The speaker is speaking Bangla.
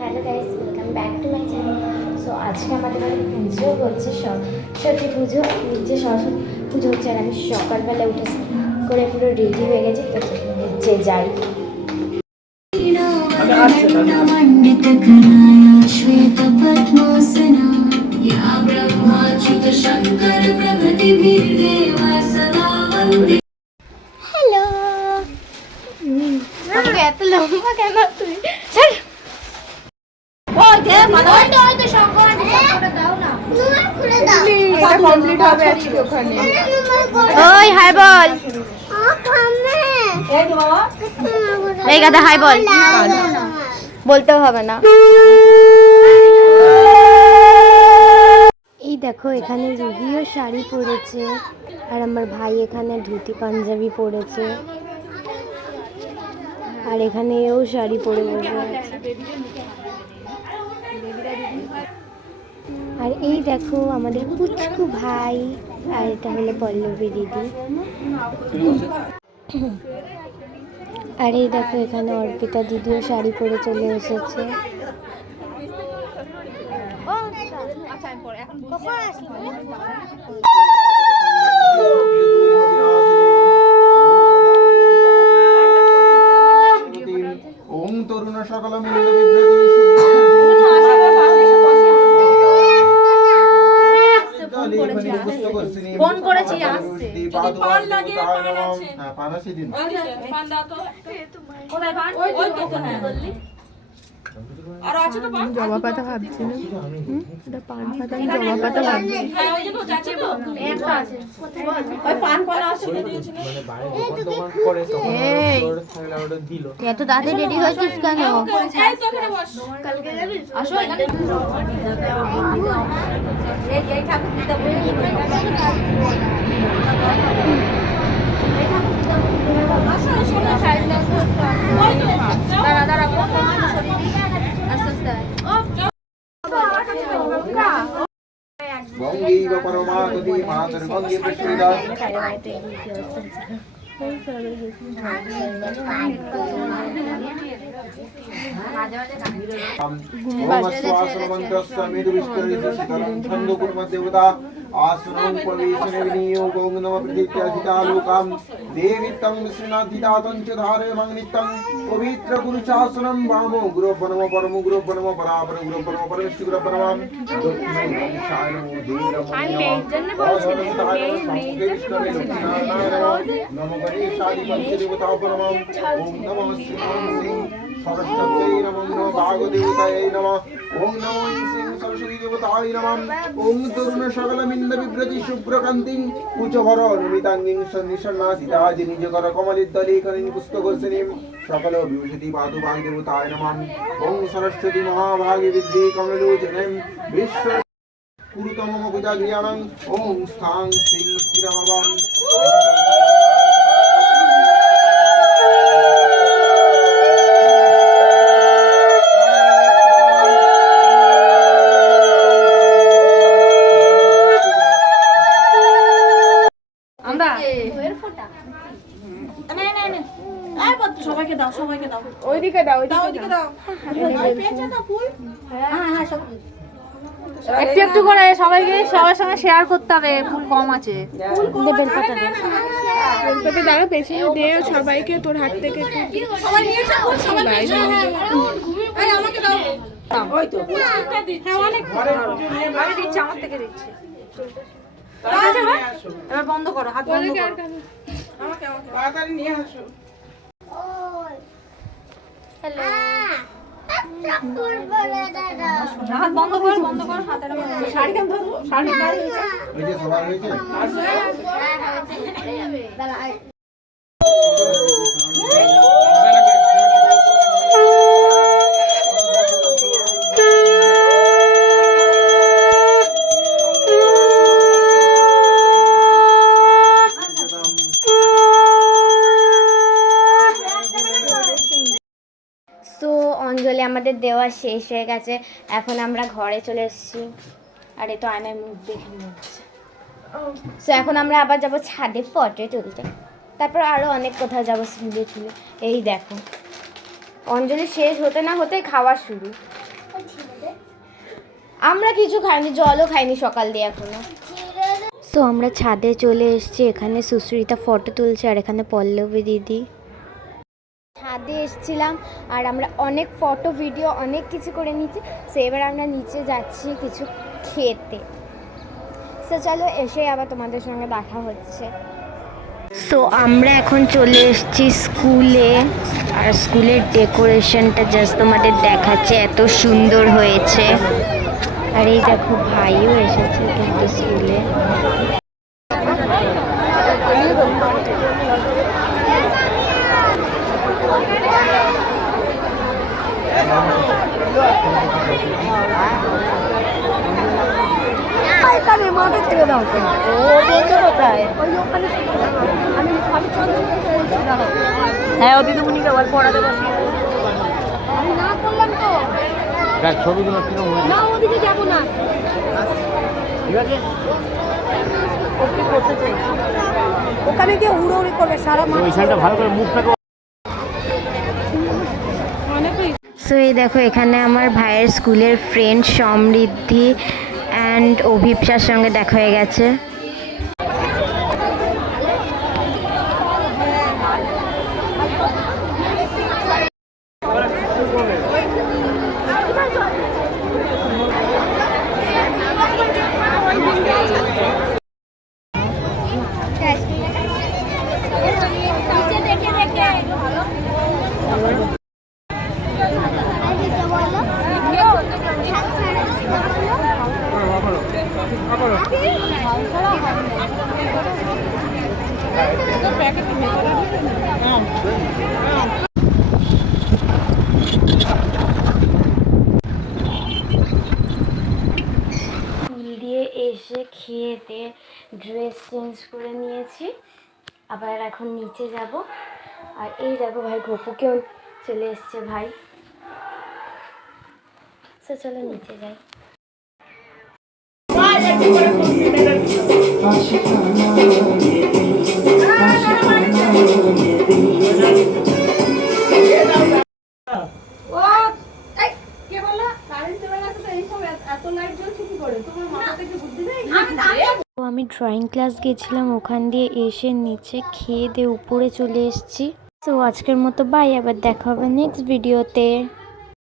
Hello guys, welcome back to my channel. So আজকে আমাদের বাড়ি পুজো হচ্ছে, সরস্বতী পুজো নিচে সরস্বতী পুজো হচ্ছে। আর আমি সকালবেলা উঠে করে পুরো রেডি হয়ে গেছি, তো নিচে যাই। হ্যালো, এত লম্বা কেন তুই? ওই হাই বল, এই গাদা হাই বল, বলতেও হবে না। এই দেখো, এখানে রুহিও শাড়ি পরেছে, আর আমার ভাই এখানে ধুতি পাঞ্জাবি পরেছে, আর এখানে এও শাড়ি পরে বসে আছে। আর এই দেখো আমাদের পুচকু ভাই, আর এটা হলো পল্লবী দিদি। আর এই দেখো এখানে অর্পিতা দিদিও শাড়ি পরে চলে এসেছে। ওম তরুণ সকল ফোন করেছি আসছে পান লাগিয়ে পান আছে। হ্যাঁ পান আছে দিন পান দাও তো কোথায় পান ওই তো হ্যাঁ বললি আর আছে তো পান জবা পাতা ভাবছি না এটা পান পাতা জবা পাতা ভাবছি হ্যাঁ ওই যে তো যাচ্ছে তো একটা আছে ওই পান পাতা আছে দিয়েছি মানে বাইরে দোকান করে তখন ওর থাকলে ওটা দিল এত তাড়াতাড়ি রেডি হয়েছিস কেন? এই তো এখানে বস কালকে যাবি আসো এখানে এই ঠাকুর দিতে বলি আসো সোনা সাইজ দাঁড়া দাঁড়া কত আস্তে গঙ্গী পরমাগতি মাতর গঙ্গী প্রসিদা आसनं पवेशनविनियोगं नम प्रतीत्याधितालोकां देवी तं विष्णुनाथिदातं च धारयमं नित्यं पवित्रगुरुशासनं वामो गुरुपनमो परमो गुरुपनमो परापर गुरुपनमो परमेश्वर गुरुपनमो दक्षिणाय नमो नमो गणेशाय पंचदेवता परमं ओम नमः श्रीं सरस्वत्यै नमो नमो भागवदेवतायै नमः ओम नमो श्रीं सरस्वती देवताय नमः ओम तरुण सकलमिन्द विभ्रति शुभ्रकान्तिं कुचभर नमिताङ्गिं सन्निसन्नासिताजि निजकर कमलिद्दलेखनिं पुस्तकर्षिणीं सकल विभूषिति पातु भागदेवताय नमः ओम सरस्वती महाभागे विद्ये कमलोचनं विश्व पुरुतमम पूजागृहाणां ओम स्थां श्रीं श्रीरामवां সবাইকে দাও ওইদিকে দাও ফুল হ্যাঁ সব একটু একটু করে সবাইকে সবার সঙ্গে শেয়ার করতে হবে, ফুল কম আছে। বেলপাতা দাও পেছনে দে সবাইকে, তোর হাত থেকে সবাই নিয়েছে ফুল সবাই এই আমাকে দাও ওই তো হ্যাঁ অনেক আমি দিচ্ছি, আমার থেকে দিচ্ছি। এবার বন্ধ করো, হাত বন্ধ করো, আমাকে তাড়াতাড়ি নিয়ে আসো। হ্যালো, হাত বন্ধ কর হাতের শাড়ি কেন ধরো শাড়ি হয়েছে ওই যে সবার হয়েছে অঞ্জলি আমাদের দেওয়া শেষ হয়ে গেছে, এখন আমরা ঘরে চলে এসেছি। আর এই তো আয়নায় মুখ দেখে নিচ্ছে। সো এখন আমরা আবার যাবো ছাদে ফটো তুলতে, তারপর আরও অনেক কোথাও যাবো স্কুলে চুলে। এই দেখো অঞ্জলি শেষ হতে না হতে খাওয়া শুরু। আমরা কিছু খাইনি, জলও খাইনি সকাল দিয়ে এখনো। সো আমরা ছাদে চলে এসেছি, এখানে সুশ্রিতা ফটো তুলছে আর এখানে পল্লবী দিদি। ছাদে এসেছিলাম আর আমরা অনেক ফটো ভিডিও অনেক কিছু করে নিচ্ছি। সো এবার আমরা নিচে যাচ্ছি কিছু খেতে। সো চলো এসে আবার তোমাদের সঙ্গে দেখা হচ্ছে। সো আমরা এখন চলে এসেছি স্কুলে, আর স্কুলের ডেকোরেশনটা জাস্ট তোমাদের দেখাচ্ছে, এত সুন্দর হয়েছে। আর এই দেখো ভাইও এসেছে কিন্তু স্কুলে। মাঠে ছেড়ে দাও, হ্যাঁ ও দিদিমণিকে আবার পড়াতে বসে আমি না করলাম তো ছবিগুলো কিরকম হয়েছে না, ওদিকে যাবো না, ঠিক আছে ওকে করতে চাই ওখানে গিয়ে উড়ি করবে সারা মাঠ, ওই সাইডটা ভালো করে মুখটাকে। সো এই দেখো এখানে আমার ভাইয়ের স্কুলের ফ্রেন্ড সমৃদ্ধি অ্যান্ড অভিপ্সার সঙ্গে দেখা হয়ে গেছে। স্কুল দিয়ে এসে খেয়েতে ড্রেস চেঞ্জ করে নিয়েছি, আবার এখন নিচে যাব। আর এই দেখো ভাই গপুকেও চলে এসছে ভাই। তো চলো নিচে যাই। আমি ড্রয়িং ক্লাস গেছিলাম, ওখান দিয়ে এসে নিচে খেয়ে দিয়ে উপরে চলে এসেছি। তো আজকের মতো বাই, আবার দেখা হবে নেক্সট ভিডিওতে।